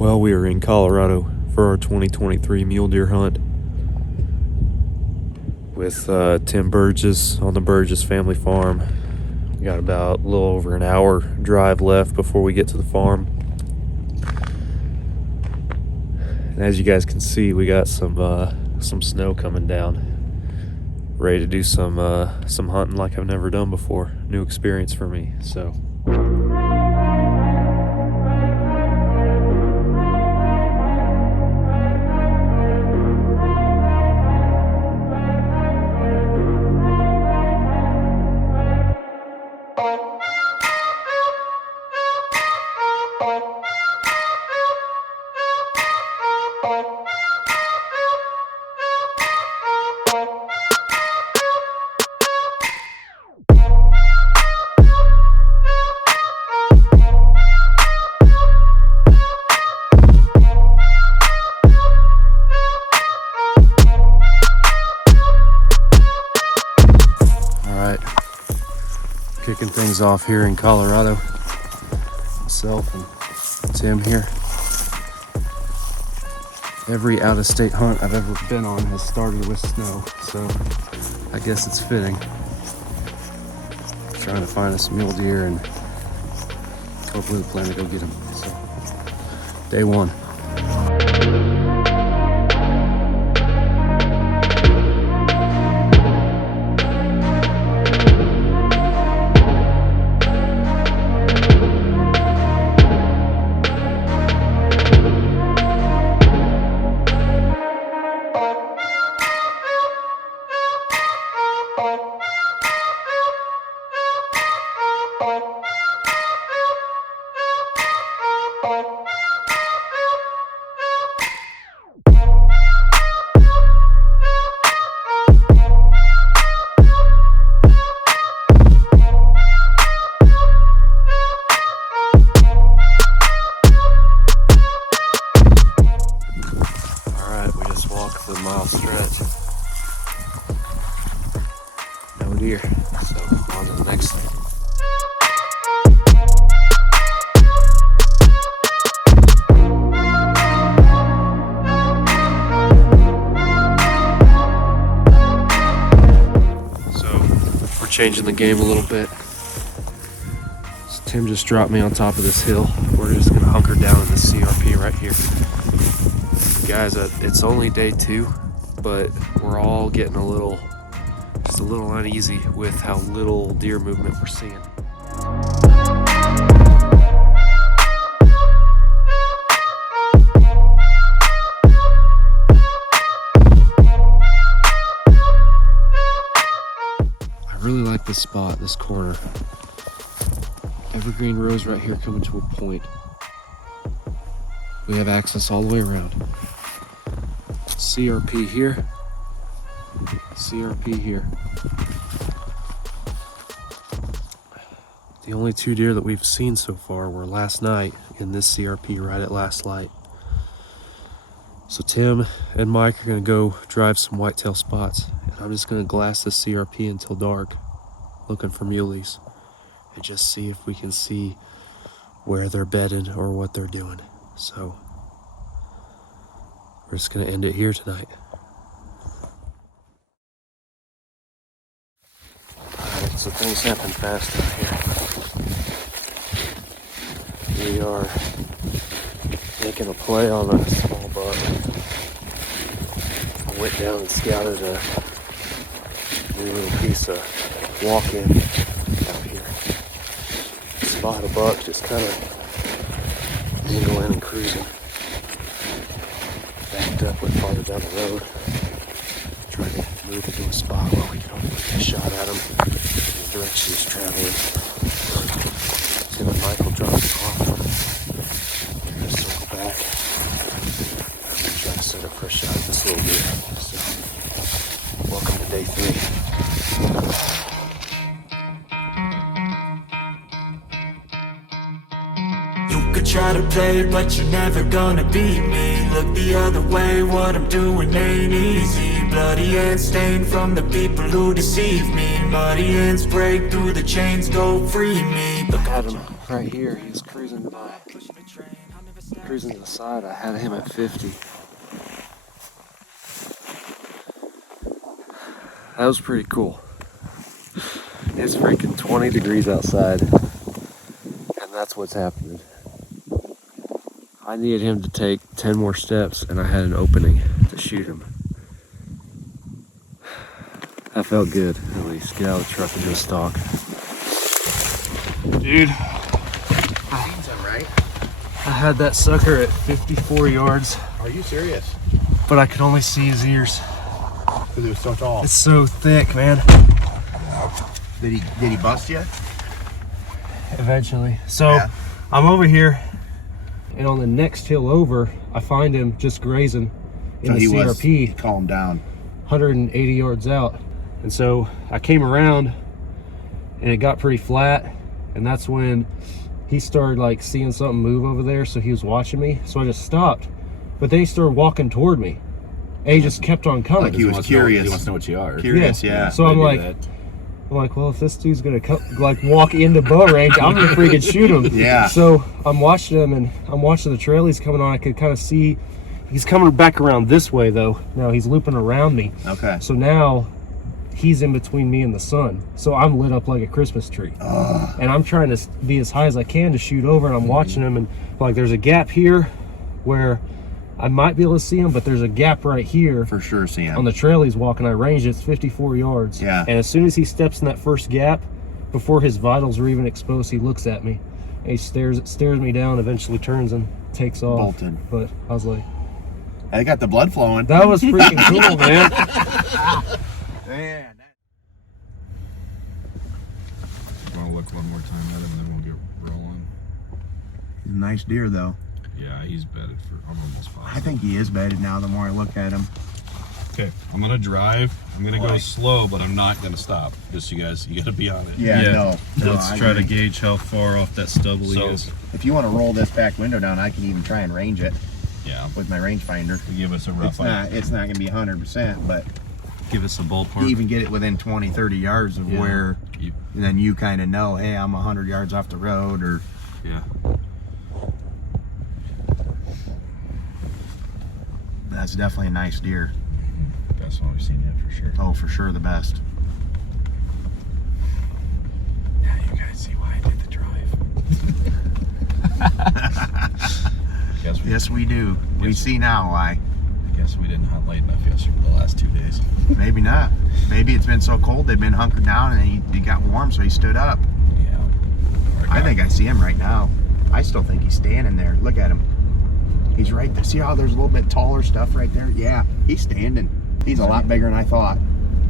Well, we are in Colorado for our 2023 mule deer hunt with Tim Burgess on the Burgess family farm. We got about a little over an hour drive left before we get to the farm. And as you guys can see, we got some snow coming down. Ready to do some hunting like I've never done before. New experience for me. So. Kicking things off here in Colorado. Myself and Tim here. Every out-of-state hunt I've ever been on has started with snow, so I guess it's fitting. Trying to find us mule deer and hopefully we plan to go get them. So, day one. Walk the mile stretch. No deer, so on to the next thing. So we're changing the game a little bit. So Tim just dropped me on top of this hill. We're just gonna hunker down in this CRP right here. Guys, it's only day 2, but we're all getting just a little uneasy with how little deer movement we're seeing. I really like this spot, this corner. Evergreen rows right here coming to a point. We have access all the way around. CRP here, CRP here. The only 2 deer that we've seen so far were last night in this CRP right at last light. So Tim and Mike are gonna go drive some whitetail spots, and I'm just gonna glass this CRP until dark, looking for muleys, and just see if we can see where they're bedding or what they're doing. So we're just gonna end it here tonight. Alright, so things happen fast out here. We are making a play on a small buck. I went down and scouted a new little piece of walk-in out here. Spot a buck just kind of angling and cruising. Backed up, went farther down the road, trying to move into a spot where we can hopefully get a shot at him in the direction he's traveling. See when Michael drops off. We're going to circle back. I'm going to try to set up for a shot at this little deer. So, welcome to day 3. Try to play, but you're never gonna beat me. Look the other way, what I'm doing ain't easy. Bloody hands stained from the people who deceive me. Muddy hands break through the chains, go free me. Look at him right here, he's cruising by. Cruising to the side, I had him at 50. That was pretty cool. It's freaking 20 degrees outside, and that's what's happening. I needed him to take 10 more steps, and I had an opening to shoot him. That felt good, at least. Get out of the truck and do a stalk. Dude, I had that sucker at 54 yards. Are you serious? But I could only see his ears. Because it was so tall. It's so thick, man. Did he bust you? Eventually. So Yeah. I'm over here, and on the next hill over, I find him just grazing in the CRP, calmed down. 180 yards out. And so I came around, and it got pretty flat, and that's when he started like seeing something move over there, so he was watching me. So I just stopped, but then he started walking toward me, and he just kept on coming. Like he was curious. He wants to know what you are. Curious, yeah. So I'm like, well, if this dude's gonna like walk into bow range, I'm gonna freaking shoot him. Yeah. So I'm watching him, and I'm watching the trail he's coming on. I could kind of see he's coming back around this way though. Now he's looping around me. Okay. So now he's in between me and the sun. So I'm lit up like a Christmas tree. And I'm trying to be as high as I can to shoot over, and I'm watching him, and like there's a gap here where I might be able to see him, but there's a gap right here. For sure, see him. On the trail he's walking, I ranged it's 54 yards. Yeah. And as soon as he steps in that first gap, before his vitals are even exposed, he looks at me. And he stares me down, eventually turns and takes off. Bolted. But I was like, I got the blood flowing. that was freaking cool, man. Man. Want to look one more time at him, and then we'll get rolling. He's a nice deer, though. Yeah, he's bedded for. I'm almost positive. I think he is bedded now the more I look at him. Okay, I'm gonna drive. I'm gonna go Right. slow, but I'm not gonna stop. Just you guys, you gotta be on it. Yeah, no. Let's I try to agree. gauge how far off that stubble he is. If you want to roll this back window down, I can even try and range it Yeah, with my rangefinder. give us a rough idea. It's not going to be 100%, but Give us a ballpark. even get it within 20, 30 yards of Yeah. where, You- and then you kind of know, hey, I'm 100 yards off the road, or yeah. that's definitely a nice deer. Best one we've seen yet for sure. Oh, for sure, the best. Now you guys see why I did the drive. Yes, we do. We Yes. see now why. I guess we didn't hunt late enough yesterday the last 2 days. Maybe not. Maybe it's been so cold they've been hunkered down and he got warm, so he stood up. Yeah. I think I see him right now. I still think he's standing there. Look at him. He's right there. See how there's a little bit taller stuff right there? Yeah, he's standing. He's a lot bigger than I thought.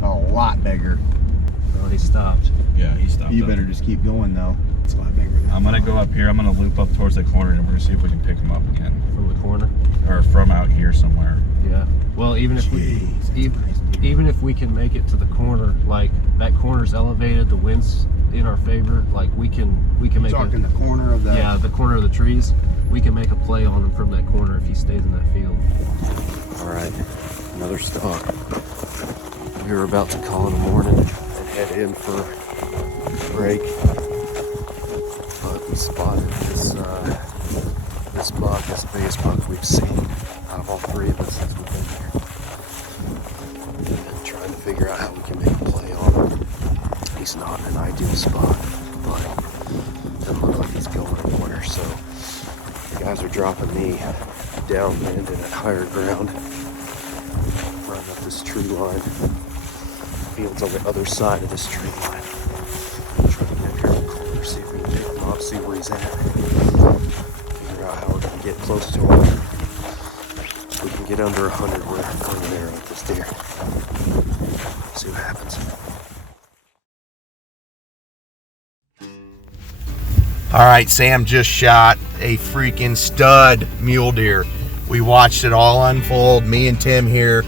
A lot bigger. Well, he stopped. Yeah, he stopped. You up. better just keep going though. It's a lot bigger than I'm gonna go up here. I'm gonna loop up towards the corner, and we're gonna see if we can pick him up again, From the corner. or from out here somewhere. Yeah. Well, even if even if we can make it to the corner, like that corner's elevated, the wind's in our favor, like we can make talking the corner of the... yeah, the corner of the trees. We can make a play on him from that corner if he stays in that field. All right, another stalk. We were about to call in the morning and head in for a break, but we spotted this buck, this biggest buck we've seen out of all three of us since we've been here. And trying to figure out how we can make a play on him. He's not in an ideal spot, but doesn't look like he's going anywhere, so the guys are dropping me downwind and at higher ground, running up this tree line. Fields on the other side of this tree line. Trying to get here in the corner, see if we can pick him up, see where he's at. Figure out how we're going to get close to him. If we can get under 100, we're going to narrow this deer. See what happens. All right, Sam just shot a freaking stud mule deer. We watched it all unfold, me and Tim here.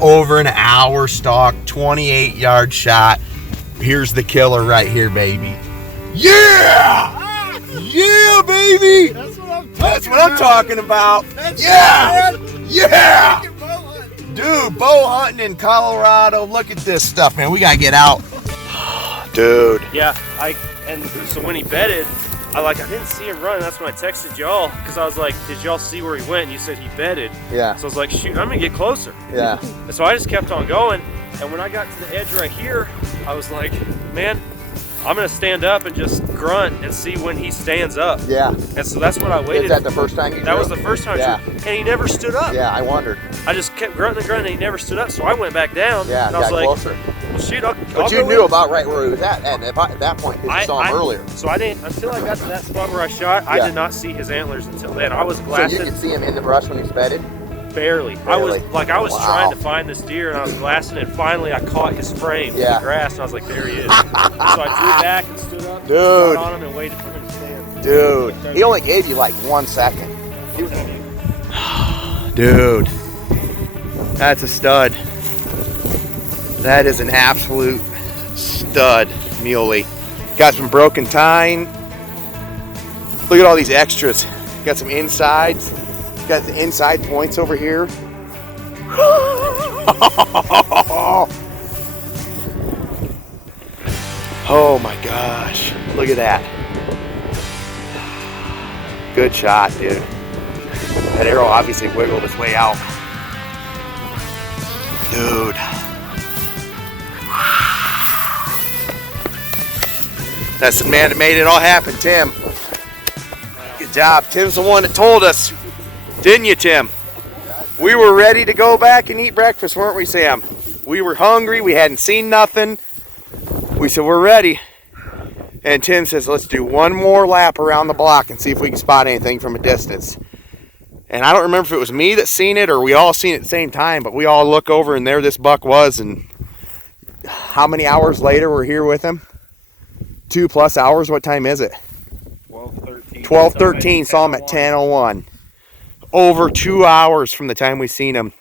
Over an hour stalk, 28-yard shot. Here's the killer right here, baby. Yeah! Yeah, baby! That's what I'm talking about. Yeah! Yeah! Dude, bow hunting in Colorado. Look at this stuff, man. We gotta get out. Dude. Yeah, and so when he bedded, I didn't see him run. That's when I texted y'all because I was like, did y'all see where he went? And you said he bedded. Yeah. So I was like, shoot, I'm gonna get closer. Yeah. And so I just kept on going. And when I got to the edge right here, I was like, man, I'm gonna stand up and just grunt and see when he stands up. Yeah. And so that's what I waited. Is that the first time you That drew? was the first time. Yeah. And he never stood up. Yeah, I wondered. I just kept grunting and grunting, and he never stood up. So I went back down. Yeah, and I was got like, closer. well, shoot, I'll But go you with knew it. about right where he was at that point because you saw him earlier. So I didn't, until I got to that spot where I shot, I Yeah. did not see his antlers until then. I was So blasted. you could see him in the brush when he's bedded? Barely. I was Wow. trying to find this deer, and I was blasting, and finally I caught his frame in Yeah. the grass, and I was like, there he is. So I drew back and stood up, Dude. got on him, and waited for him to stand. Dude, he only gave you like 1 second. Dude, that's a stud. That is an absolute stud muley. Got some broken tine. Look at all these extras. Got some insides. Got the inside points over here. Oh my gosh. Look at that. Good shot, dude. That arrow obviously wiggled its way out. Dude. That's the man that made it all happen, Tim. Good job. Tim's the one that told us. Didn't you, Tim? We were ready to go back and eat breakfast, weren't we, Sam? We were hungry. We hadn't seen nothing. We said, we're ready. And Tim says, let's do one more lap around the block and see if we can spot anything from a distance. And I don't remember if it was me that seen it or we all seen it at the same time, but we all look over and there this buck was. And how many hours later we're here with him? 2+ hours. What time is it? 12:13. 12:13. Saw him at 10:01. Over 2 hours from the time we seen him.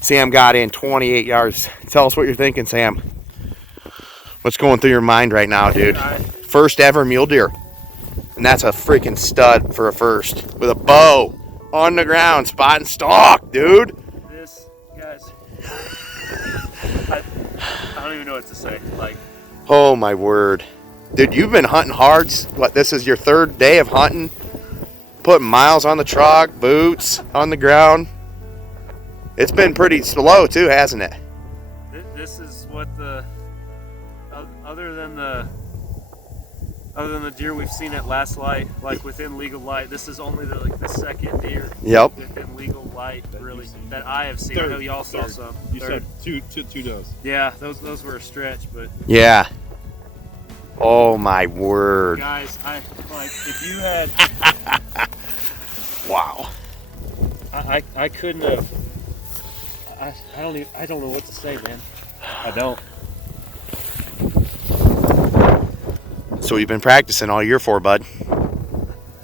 Sam got in 28 yards. Tell us what you're thinking, Sam. What's going through your mind right now, dude? First ever mule deer. And that's a freaking stud for a first. With a bow on the ground, spot and stalk, dude. This, guys, I don't even know what to say. Like, Oh my word. Dude, you've been hunting hard. What, this is your 3rd day of hunting? Putting miles on the truck, boots on the ground. It's been pretty slow too, hasn't it? this is what the other than the deer we've seen at last light, like within legal light, this is only the second deer Yep. within legal light, really, that I have seen. I know y'all saw some. You said two does. Yeah, those were a stretch, but Yeah. Oh my word. guys, if you had, Wow. I couldn't have. I don't know what to say, man. I don't. So you've been practicing all year for, bud.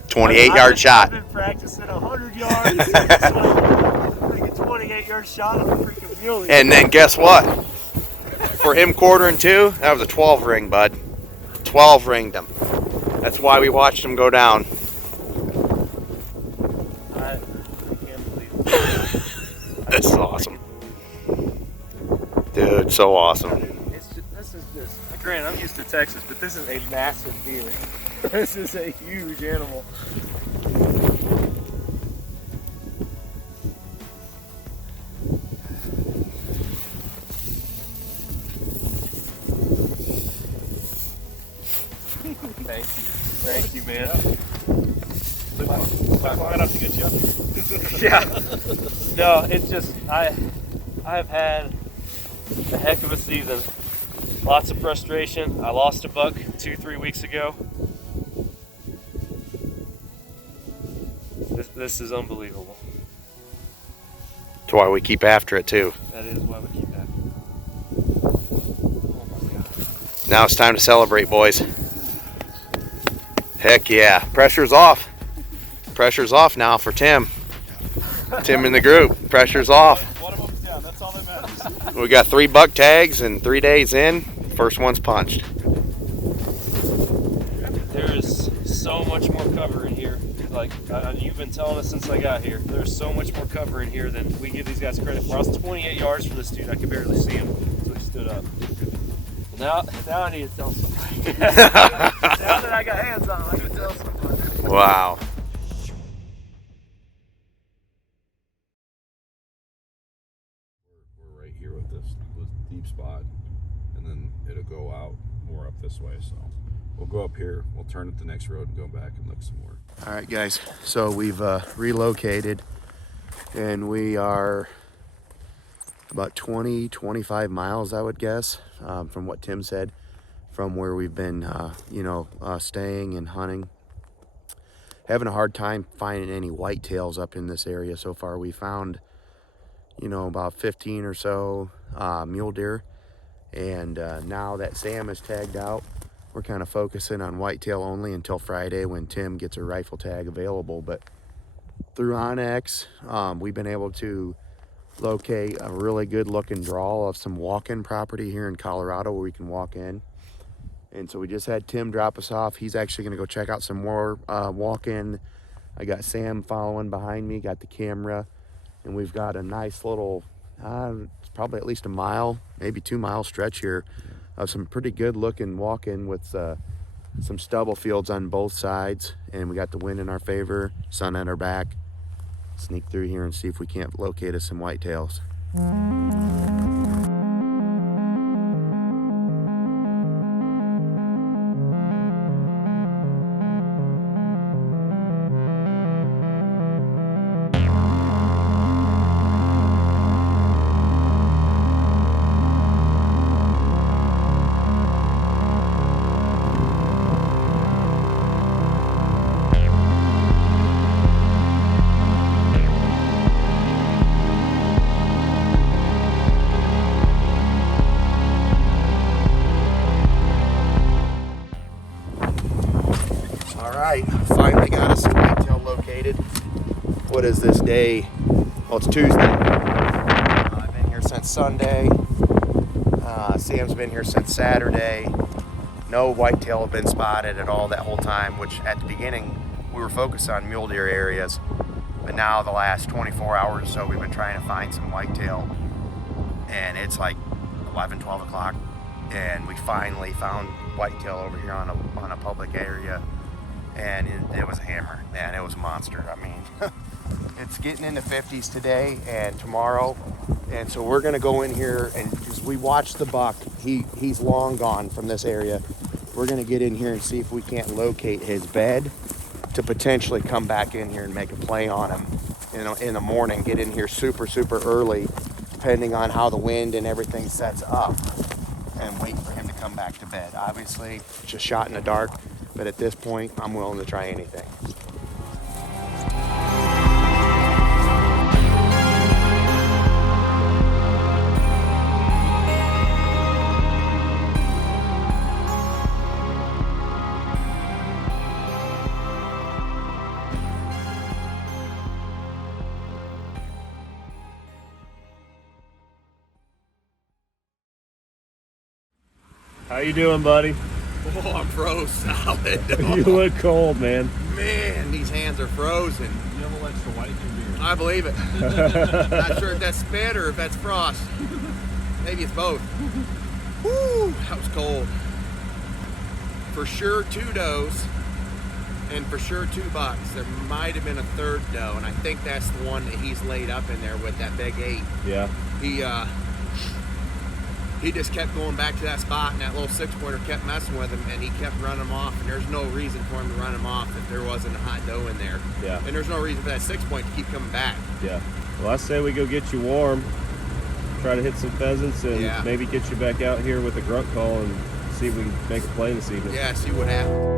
28-yard shot. I've been practicing 100 yards. It's like a freaking 28-yard shot of a freaking muley. And then guess what? For him quartering 2, that was a 12 ring, bud. 12 ringed him. That's why we watched him go down. I can't believe it. That's awesome. Dude, so awesome. This is just, granted, I'm used to Texas, but this is a massive deer. This is a huge animal. Thank you, man. Long enough to get you up here. Yeah. No, it's just I've had a heck of a season. Lots of frustration. I lost a buck 2-3 weeks ago. This is unbelievable. That's why we keep after it, too. That is why we keep after it. Oh my God. Now it's time to celebrate, boys. Heck yeah. Pressure's off. Pressure's off now for Tim. Tim in the group. Pressure's off. One of them's down. That's all that matters. We got 3 buck tags and 3 days in. First one's punched. There is so much more cover in here. Like you've been telling us since I got here. There's so much more cover in here than we give these guys credit for. I was 28 yards from this dude. I could barely see him, so he stood up. Now I need to tell somebody. Now that I got hands on him, I can tell somebody. Wow. We're right here with this deep spot, and then it'll go out more up this way. So we'll go up here, we'll turn at the next road and go back and look some more. All right, guys. So we've relocated, and we are about 20-25 miles, I would guess, from what Tim said, from where we've been, staying and hunting. Having a hard time finding any whitetails up in this area so far. We found, about 15 or so mule deer, and now that Sam is tagged out, we're kind of focusing on whitetail only until Friday when Tim gets a rifle tag available. But through Onyx, we've been able to locate a really good looking draw of some walk-in property here in Colorado where we can walk in. And so we just had Tim drop us off. He's actually going to go check out some more walk-in. I got Sam following behind me, got the camera, and we've got a nice little, it's probably at least a mile, maybe 2 mile stretch here of some pretty good looking walk-in with some stubble fields on both sides. And we got the wind in our favor, sun at our back. Sneak through here and see if we can't locate us some whitetails. Finally got us some whitetail located. What is this day? Well, it's Tuesday. I've been here since Sunday. Sam's been here since Saturday. No whitetail have been spotted at all that whole time, which at the beginning we were focused on mule deer areas. But now the last 24 hours or so we've been trying to find some whitetail. And it's like 11, 12 o'clock. And we finally found whitetail over here on a public area. And it was a hammer, man. It was a monster. I mean, it's getting in the 50s today and tomorrow, and so we're gonna go in here, and because we watched the buck, he's long gone from this area. We're gonna get in here and see if we can't locate his bed to potentially come back in here and make a play on him in the morning. Get in here super early, depending on how the wind and everything sets up, and wait for him to come back to bed. Obviously, just shot in the dark. But at this point, I'm willing to try anything. How you doing, buddy? Oh, I'm froze solid. You look cold, man. Man, these hands are frozen. You have a little extra white in your beard. I believe it. Not sure if that's spit or if that's frost. Maybe it's both. Woo, that was cold. For sure 2 does, and for sure 2 bucks. There might have been a third doe, and I think that's the one that he's laid up in there with, that big 8. Yeah. He just kept going back to that spot, and that little 6-pointer kept messing with him, and he kept running him off, and there's no reason for him to run him off if there wasn't a hot doe in there. Yeah. And there's no reason for that 6-point to keep coming back. Yeah. Well, I say we go get you warm, try to hit some pheasants, and maybe get you back out here with a grunt call and see if we can make a play this evening. Yeah, see what happens.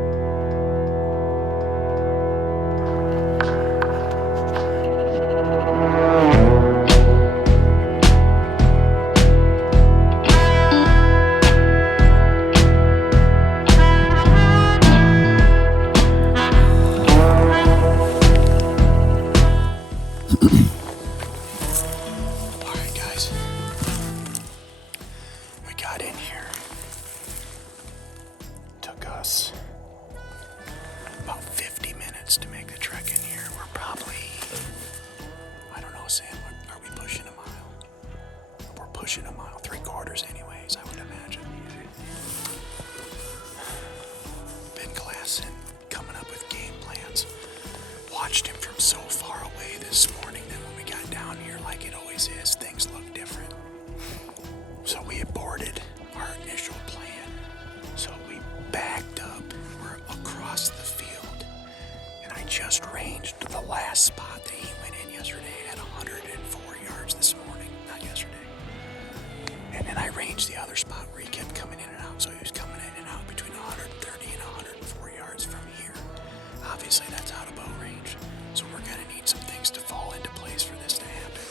About 50 minutes to make the trek in here. We're probably, I don't know, Sam, are we pushing a mile? We're pushing a mile, 3/4 anyways, I would imagine. Been glassing, coming up with game plans. just ranged the last spot that he went in yesterday at 104 yards this morning. Not yesterday. And then I ranged the other spot where he kept coming in and out. So he was coming in and out between 130 and 104 yards from here. Obviously, that's out of bow range. So we're going to need some things to fall into place for this to happen.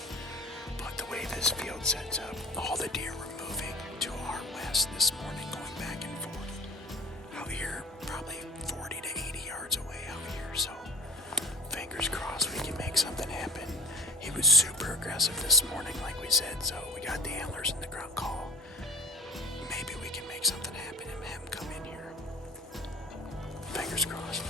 But the way this field sets up, all the deer were moving to our west this morning, going back and forth. Out here, probably 40 to 80 yards away out here. So fingers crossed we can make something happen. He was super aggressive this morning, like we said, so we got the antlers and the grunt call. Maybe we can make something happen and have him come in here. Fingers crossed.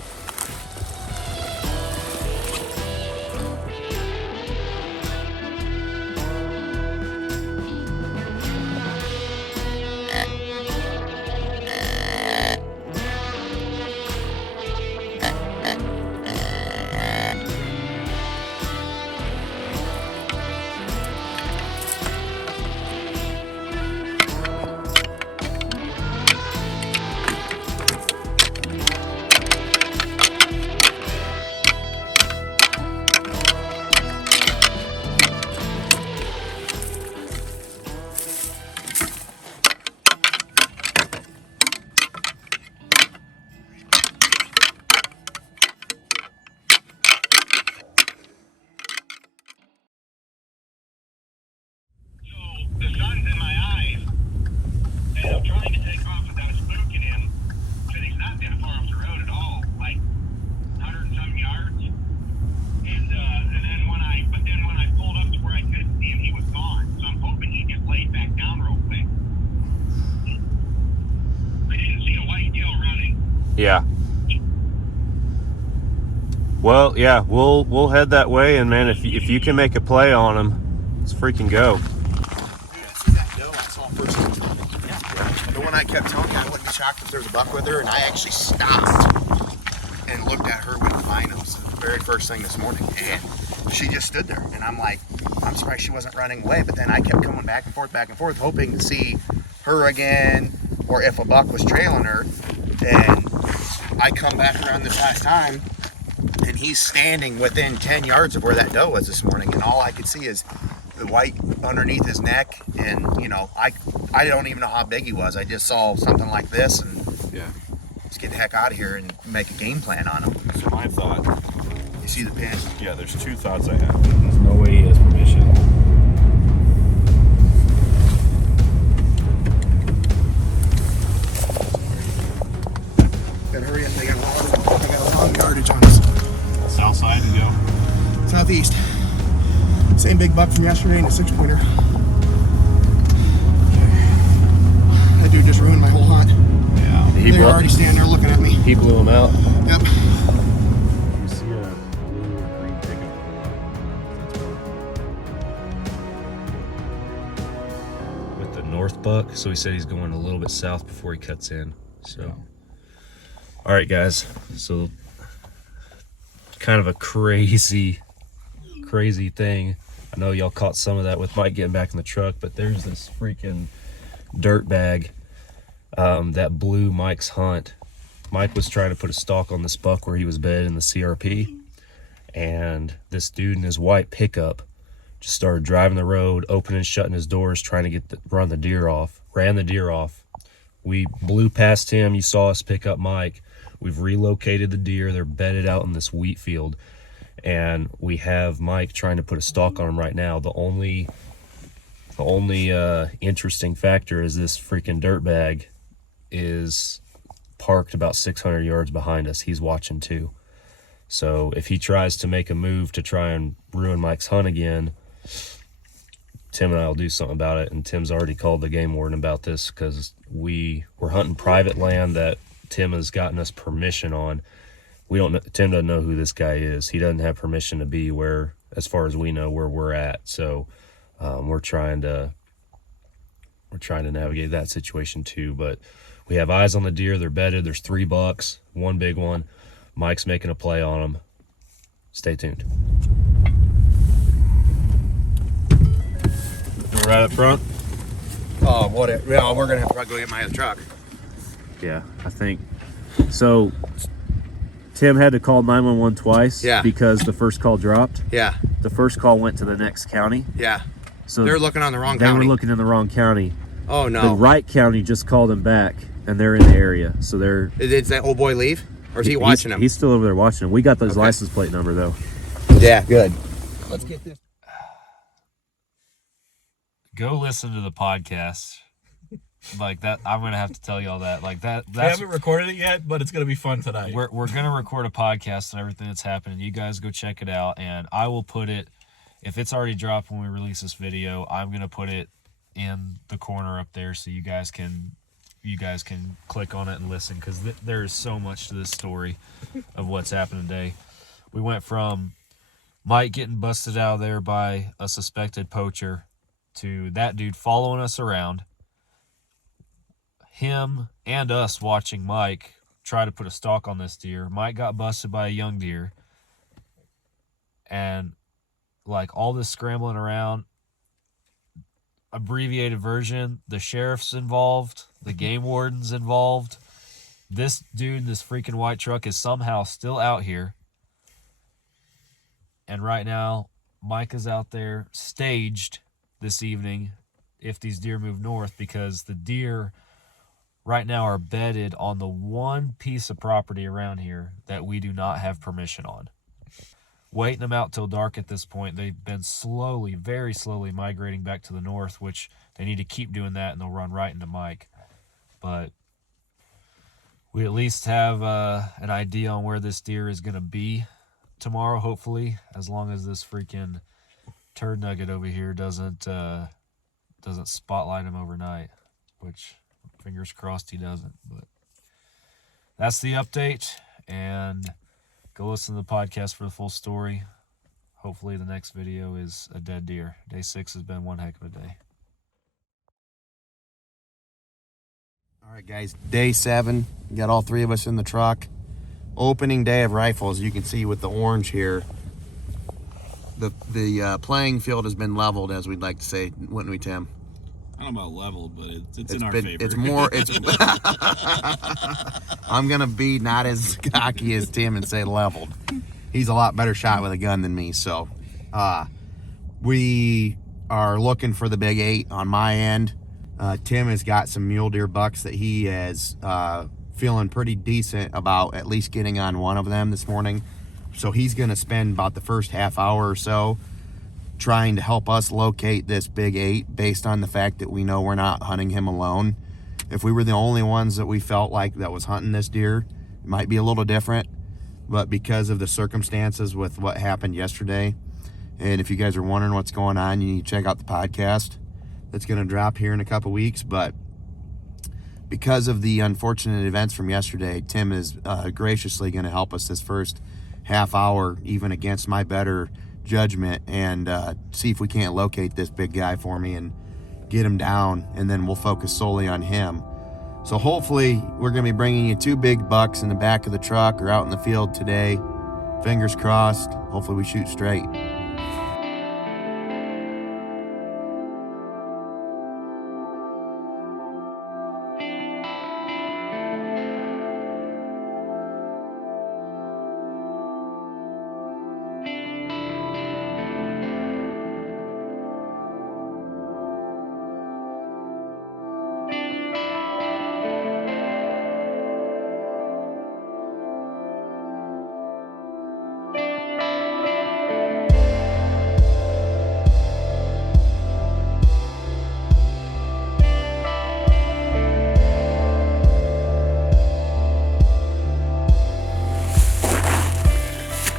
The sun's in my eyes, and I'm trying to take off without spooking him, but he's not that far off the road at all, like 100 and some yards. And then when I pulled up to where I could see him, he was gone. So I'm hoping he just laid back down real quick. I didn't see a whitetail running. Yeah. Well, yeah, we'll head that way, and man, if you can make a play on him, let's freaking go. See that doe I saw first? Yeah. The one I kept telling you I wouldn't be shocked if there was a buck with her, and I actually stopped and looked at her with the binos the very first thing this morning, and she just stood there, and I'm like, I'm surprised she wasn't running away. But then I kept coming back and forth, hoping to see her again, or if a buck was trailing her. And I come back around this last time, and he's standing within 10 yards of where that doe was this morning, and all I could see is the white underneath his neck. And you know, I don't even know how big he was. I just saw something like this, and Yeah. let's get the heck out of here and make a game plan on him. So my thought, You see the pin? yeah, there's two thoughts I have. There's no way he has permission. Gotta hurry up. They got a long yardage on us. South side and go. Southeast. Same big buck from yesterday and a 6-pointer. That dude just ruined my whole hunt. Yeah. They're already standing there looking at me. He blew him out. Yep. You see a blue or green pickup. With the north buck, so he said he's going a little bit south before he cuts in. So, all right, guys. So, kind of a crazy thing. I know y'all caught some of that with Mike getting back in the truck, but there's this freaking dirt bag that blew Mike's hunt. Mike was trying to put a stalk on this buck where he was bedded in the CRP, and this dude in his white pickup just started driving the road, opening and shutting his doors, trying to ran the deer off. We blew past him. You saw us pick up Mike. We've relocated the deer. They're bedded out in this wheat field, and we have Mike trying to put a stalk on him right now. The only interesting factor is this freaking dirt bag is parked about 600 yards behind us. He's watching too. So if he tries to make a move to try and ruin Mike's hunt again, Tim and I will do something about it. And Tim's already called the game warden about this, because we're hunting private land that Tim has gotten us permission on. Tim doesn't know who this guy is. He doesn't have permission to be where, as far as we know, where we're at. So we're trying to navigate that situation too. But we have eyes on the deer. They're bedded. There's 3 bucks, one big one. Mike's making a play on them. Stay tuned. Right up front. Oh, whatever. Well, we're gonna have to go get my other truck. Yeah, I think so. Tim had to call 911 twice. Yeah. Because the first call dropped. Yeah. The first call went to the next county. Yeah. So They're looking on the wrong they county. were looking in the wrong county. Oh The no. right county just called him back, and they're in the area. So they're. Did that old boy leave? Or is he watching him? He's still over there watching him. We got his Okay. license plate number though. Yeah, good. Let's get this. Go listen to the podcast. Like that, I'm gonna have to tell you all that. Like that. We haven't recorded it yet, but it's gonna be fun tonight. We're gonna record a podcast and everything that's happening. You guys go check it out, and I will put it. If it's already dropped when we release this video, I'm gonna put it in the corner up there so you guys can click on it and listen, because there is so much to this story of what's happened today. We went from Mike getting busted out of there by a suspected poacher to that dude following us around, him and us watching Mike try to put a stalk on this deer. Mike got busted by a young deer, and like all this scrambling around. Abbreviated version, the sheriff's involved, the game warden's involved. This dude in this freaking white truck is somehow still out here. And right now, Mike is out there staged this evening if these deer move north, because the deer right now are bedded on the one piece of property around here that we do not have permission on. Waiting them out till dark at this point. They've been slowly, very slowly migrating back to the north, which they need to keep doing that, and they'll run right into Mike. But we at least have an idea on where this deer is going to be tomorrow, hopefully, as long as this freaking turd nugget over here doesn't spotlight him overnight, which fingers crossed he doesn't. But that's the update, and go listen to the podcast for the full story. Hopefully the next video is a dead deer. Day 6 has been one heck of a day. All right, guys. Day 7. Got all 3 of us in the truck. Opening day of rifles. You can see with the orange here. The playing field has been leveled, as we'd like to say, wouldn't we, Tim? I don't know about leveled, but it's in our favor. It's more. It's. I'm gonna be not as cocky as Tim and say leveled. He's a lot better shot with a gun than me. So, we are looking for the big 8 on my end. Tim has got some mule deer bucks that he is feeling pretty decent about, at least getting on one of them this morning. So he's gonna spend about the first half hour or so trying to help us locate this big 8, based on the fact that we know we're not hunting him alone. If we were the only ones that we felt like that was hunting this deer, it might be a little different, but because of the circumstances with what happened yesterday, and if you guys are wondering what's going on, you need to check out the podcast that's going to drop here in a couple weeks. But because of the unfortunate events from yesterday, Tim is graciously going to help us this first half hour, even against my better judgment, and see if we can't locate this big guy for me and get him down, and then we'll focus solely on him. So hopefully we're going to be bringing you 2 big bucks in the back of the truck or out in the field today. Fingers crossed. Hopefully we shoot straight.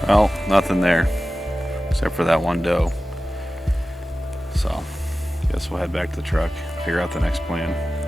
Well, nothing there except for that one doe. So, guess we'll head back to the truck, figure out the next plan.